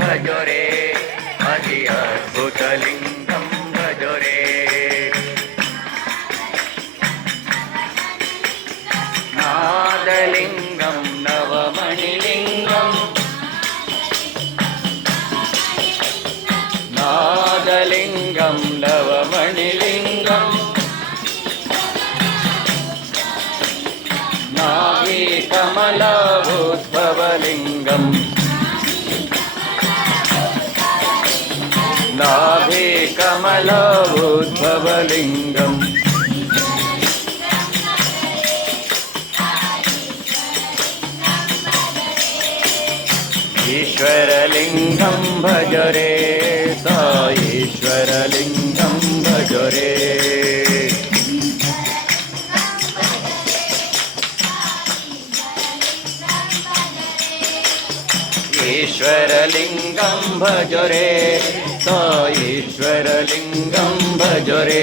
भजो रे अति अद्भुतलिङ्गं भजो रे नादलिङ्गं नवमणिलिङ्गं नादलिङ्गं नवमणिलिङ्गं नाभिकमलोद्भवलिङ्गं नाभिकमलोद्भवलिङ्गम् ईश्वरलिङ्गं भज रे स ईश्वरलिङ्गं भज रे ईश्वरलिङ्गं भज रे स ईश्वरलिङ्गं भज रे